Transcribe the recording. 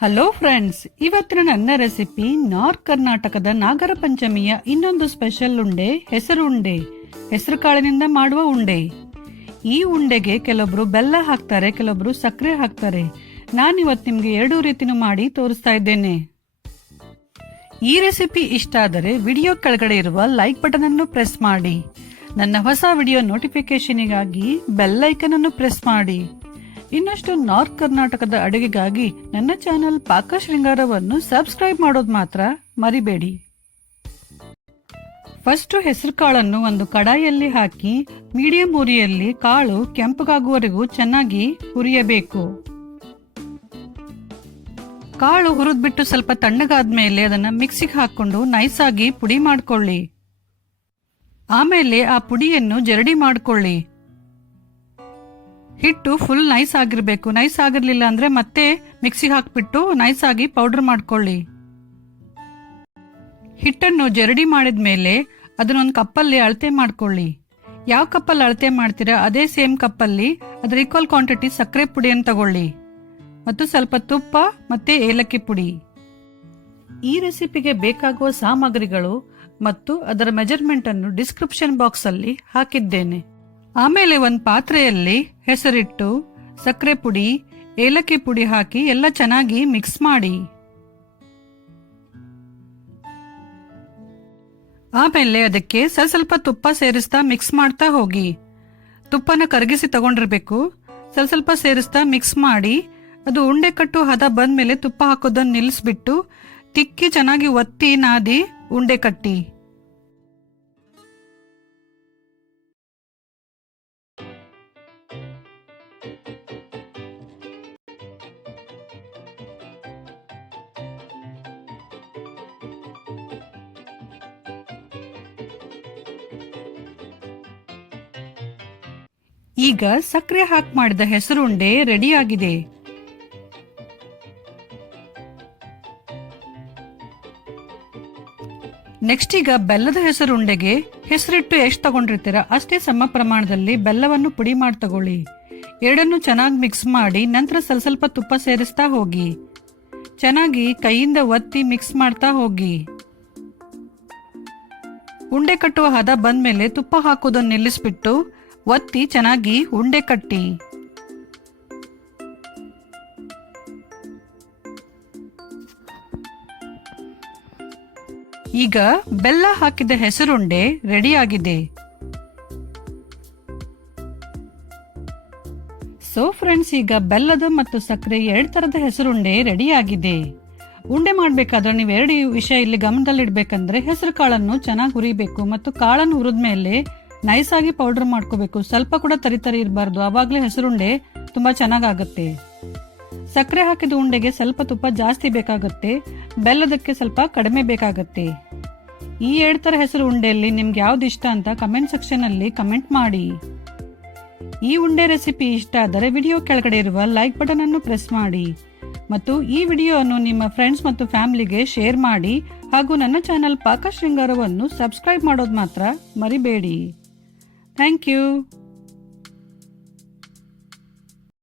Hello friends, ಇವತ್ತಿನ ನನ್ನ recipe north ಕರ್ನಾಟಕದ ನಾಗರ ಪಂಚಮಿಯ ಇನ್ನೊಂದು ಸ್ಪೆಷಲ್ ಉಂಡೆ, ಹೆಸರು ಉಂಡೆ. ಹೆಸರು ಕಾಳಿನಿಂದ ಮಾಡುವ ಉಂಡೆ. ಈ ಉಂಡೆಗೆ ಕೆಲವೊಬ್ರು ಬೆಲ್ಲ ಹಾಕ್ತಾರೆ, ಕೆಲವೊಬ್ರು ಸಕ್ಕರೆ ಹಾಕ್ತಾರೆ. ನಾನಿವತ್ತು ನಿಮ್ಗೆ ಎರಡೂ ರೀತಿನೂ ಮಾಡಿ ತೋರಿಸ್ತಾ ಇದ್ದೇನೆ. ಈ ರೆಸಿಪಿ ಇಷ್ಟ ಆದರೆ ವಿಡಿಯೋ ಕೆಳಗಡೆ ಇರುವ ಲೈಕ್ ಬಟನ್ ಅನ್ನು ಪ್ರೆಸ್ ಮಾಡಿ. ನನ್ನ ಹೊಸ ವಿಡಿಯೋ ನೋಟಿಫಿಕೇಶನ್ಗಾಗಿ ಬೆಲ್ ಐಕನ್ ಅನ್ನು ಪ್ರೆಸ್ ಮಾಡಿ. ಇನ್ನಷ್ಟು ನಾರ್ತ್ ಕರ್ನಾಟಕದ ಅಡುಗೆಗಾಗಿ ನನ್ನ ಚಾನೆಲ್ ಪಾಕಶೃಂಗಾರವನ್ನು ಸಬ್ಸ್ಕ್ರೈಬ್ ಮಾಡೋದು ಮಾತ್ರ ಮರಿಬೇಡಿ. ಫಸ್ಟ್ ಹೆಸರು ಕಾಳನ್ನು ಒಂದು ಕಡಾಯಿಯಲ್ಲಿ ಹಾಕಿ ಮೀಡಿಯಂ ಉರಿಯಲ್ಲಿ ಕಾಳು ಕೆಂಪಗಾಗುವವರೆಗೂ ಚೆನ್ನಾಗಿ ಹುರಿಯಬೇಕು. ಕಾಳು ಹುರಿದ್ಬಿಟ್ಟು ಸ್ವಲ್ಪ ತಣ್ಣಗಾದ್ಮೇಲೆ ಅದನ್ನ ಮಿಕ್ಸಿಗೆ ಹಾಕೊಂಡು ನೈಸ್ ಆಗಿ ಪುಡಿ ಮಾಡ್ಕೊಳ್ಳಿ. ಆಮೇಲೆ ಆ ಪುಡಿಯನ್ನು ಜರಡಿ ಮಾಡ್ಕೊಳ್ಳಿ. ಹಿಟ್ಟು ಫುಲ್ ನೈಸ್ ಆಗಿರ್ಬೇಕು. ನೈಸ್ ಆಗಿರ್ಲಿಲ್ಲ ಅಂದ್ರೆ ಮತ್ತೆ ಮಿಕ್ಸಿಗೆ ಹಾಕ್ಬಿಟ್ಟು ನೈಸ್ ಆಗಿ ಪೌಡರ್ ಮಾಡ್ಕೊಳ್ಳಿ. ಹಿಟ್ಟನ್ನು ಜರಡಿ ಮಾಡಿದ್ಮೇಲೆ ಅದನ್ನೊಂದು ಕಪ್ಪಲ್ಲಿ ಅಳತೆ ಮಾಡ್ಕೊಳ್ಳಿ. ಯಾವ ಕಪ್ಪಲ್ಲಿ ಅಳತೆ ಮಾಡ್ತೀರಾ ಅದೇ ಸೇಮ್ ಕಪ್ಪಲ್ಲಿ ಅದರ ಈಕ್ವಲ್ ಕ್ವಾಂಟಿಟಿ ಸಕ್ಕರೆ ಪುಡಿಯನ್ನು ತಗೊಳ್ಳಿ ಮತ್ತು ಸ್ವಲ್ಪ ತುಪ್ಪ ಮತ್ತೆ ಏಲಕ್ಕಿ ಪುಡಿ. ಈ ರೆಸಿಪಿಗೆ ಬೇಕಾಗುವ ಸಾಮಗ್ರಿಗಳು ಮತ್ತು ಅದರ ಮೆಜರ್ಮೆಂಟ್ ಅನ್ನು ಡಿಸ್ಕ್ರಿಪ್ಷನ್ ಬಾಕ್ಸ್ ಅಲ್ಲಿ ಹಾಕಿದ್ದೇನೆ. ಆಮೇಲೆ ಒಂದು ಪಾತ್ರೆಯಲ್ಲಿ ಹೆಸರಿಟ್ಟು ಸಕ್ಕರೆ ಪುಡಿ ಏಲಕ್ಕಿ ಪುಡಿ ಹಾಕಿ ಎಲ್ಲ ಚೆನ್ನಾಗಿ ಮಿಕ್ಸ್ ಮಾಡಿ. ಆಮೇಲೆ ಅದಕ್ಕೆ ಸ್ವಲ್ಪ ತುಪ್ಪ ಸೇರಿಸ್ತಾ ಮಿಕ್ಸ್ ಮಾಡ್ತಾ ಹೋಗಿ. ತುಪ್ಪನ ಕರಗಿಸಿ ತಗೊಂಡಿರ್ಬೇಕು. ಸ್ವಲ್ಪ ಸೇರಿಸ್ತಾ ಮಿಕ್ಸ್ ಮಾಡಿ ಅದು ಉಂಡೆ ಕಟ್ಟು ಹದ ಬಂದ್ಮೇಲೆ ತುಪ್ಪ ಹಾಕೋದನ್ನ ನಿಲ್ಲಿಸ್ಬಿಟ್ಟು ತಿಕ್ಕಿ ಚೆನ್ನಾಗಿ ಒತ್ತಿ ನಾದಿ ಉಂಡೆ ಕಟ್ಟಿ. ಈಗ ಸಕ್ಕರೆ ಹಾಕಿ ಮಾಡಿದ ಹೆಸರುಂಡೆ ರೆಡಿ ಆಗಿದೆ. ನೆಕ್ಸ್ಟ್ ಈಗ ಬೆಲ್ಲದ ಹೆಸರುಂಡೆಗೆ ಹೆಸರಿಟ್ಟು ಎಷ್ಟು ತಗೊಂಡಿರ್ತೀರ ಅಷ್ಟೇ ಸಮ ಪ್ರಮಾಣದಲ್ಲಿ ಬೆಲ್ಲವನ್ನು ಪುಡಿ ಮಾಡಿ ತಗೊಳ್ಳಿ. ಎರಡನ್ನು ಚೆನ್ನಾಗಿ ಮಿಕ್ಸ್ ಮಾಡಿ ನಂತರ ಸ್ವಲ್ಪ ತುಪ್ಪ ಸೇರಿಸ್ತಾ ಹೋಗಿ. ಚೆನ್ನಾಗಿ ಕೈಯಿಂದ ಒತ್ತಿ ಮಿಕ್ಸ್ ಮಾಡ್ತಾ ಹೋಗಿ. ಉಂಡೆ ಕಟ್ಟುವ ಹದ ಬಂದ್ಮೇಲೆ ತುಪ್ಪ ಹಾಕೋದನ್ನು ನಿಲ್ಲಿಸ್ಬಿಟ್ಟು ಒತ್ತಿ ಚೆನ್ನಾಗಿ ಉಂಡೆ ಕಟ್ಟಿ. ಈಗ ಬೆಲ್ಲ ಹಾಕಿದ ಹೆಸರುಂಡೆ ರೆಡಿ ಆಗಿದೆ. ಸೊ ಫ್ರೆಂಡ್ಸ್, ಈಗ ಬೆಲ್ಲದ ಮತ್ತು ಸಕ್ಕರೆ ಎರಡು ತರದ ಹೆಸರುಂಡೆ ರೆಡಿ ಆಗಿದೆ. ಉಂಡೆ ಮಾಡ್ಬೇಕಾದ್ರೆ ನೀವು ಎರಡು ವಿಷಯ ಇಲ್ಲಿ ಗಮನದಲ್ಲಿಡ್ಬೇಕಂದ್ರೆ ಹೆಸರು ಕಾಳನ್ನು ಚೆನ್ನಾಗಿ ಹುರಿಬೇಕು ಮತ್ತು ಕಾಳನ್ನು ಹುರಿದ್ಮೇಲೆ ನೈಸ್ ಆಗಿ ಪೌಡರ್ ಮಾಡ್ಕೋಬೇಕು. ಸ್ವಲ್ಪ ಕೂಡ ತರಿ ಇರಬಾರ್ದು, ಆವಾಗಲೇ ಹೆಸರುಂಡೆ ತುಂಬಾ ಚೆನ್ನಾಗಾಗುತ್ತೆ. ಸಕ್ಕರೆ ಹಾಕಿದ ಉಂಡೆಗೆ ಸ್ವಲ್ಪ ತುಪ್ಪ ಜಾಸ್ತಿ ಬೇಕಾಗುತ್ತೆ, ಬೆಲ್ಲದಕ್ಕೆ ಸ್ವಲ್ಪ ಕಡಿಮೆ ಬೇಕಾಗುತ್ತೆ. ಈ ಎರಡು ತರ ಹೆಸರು ಉಂಡೆಯಲ್ಲಿ ನಿಮ್ಗೆ ಯಾವ್ದು ಇಷ್ಟ ಅಂತ ಕಮೆಂಟ್ ಸೆಕ್ಷನ್ ಅಲ್ಲಿ ಕಮೆಂಟ್ ಮಾಡಿ. ಈ ಉಂಡೆ ರೆಸಿಪಿ ಇಷ್ಟ ಆದರೆ ವಿಡಿಯೋ ಕೆಳಗಡೆ ಇರುವ ಲೈಕ್ ಬಟನ್ ಅನ್ನು ಪ್ರೆಸ್ ಮಾಡಿ ಮತ್ತು ಈ ವಿಡಿಯೋವನ್ನು ನಿಮ್ಮ ಫ್ರೆಂಡ್ಸ್ ಮತ್ತು ಫ್ಯಾಮಿಲಿಗೆ ಶೇರ್ ಮಾಡಿ. ಹಾಗೂ ನನ್ನ ಚಾನೆಲ್ ಪಾಕಶೃಂಗಾರವನ್ನು ಸಬ್ಸ್ಕ್ರೈಬ್ ಮಾಡೋದು ಮಾತ್ರ ಮರಿಬೇಡಿ. Thank you.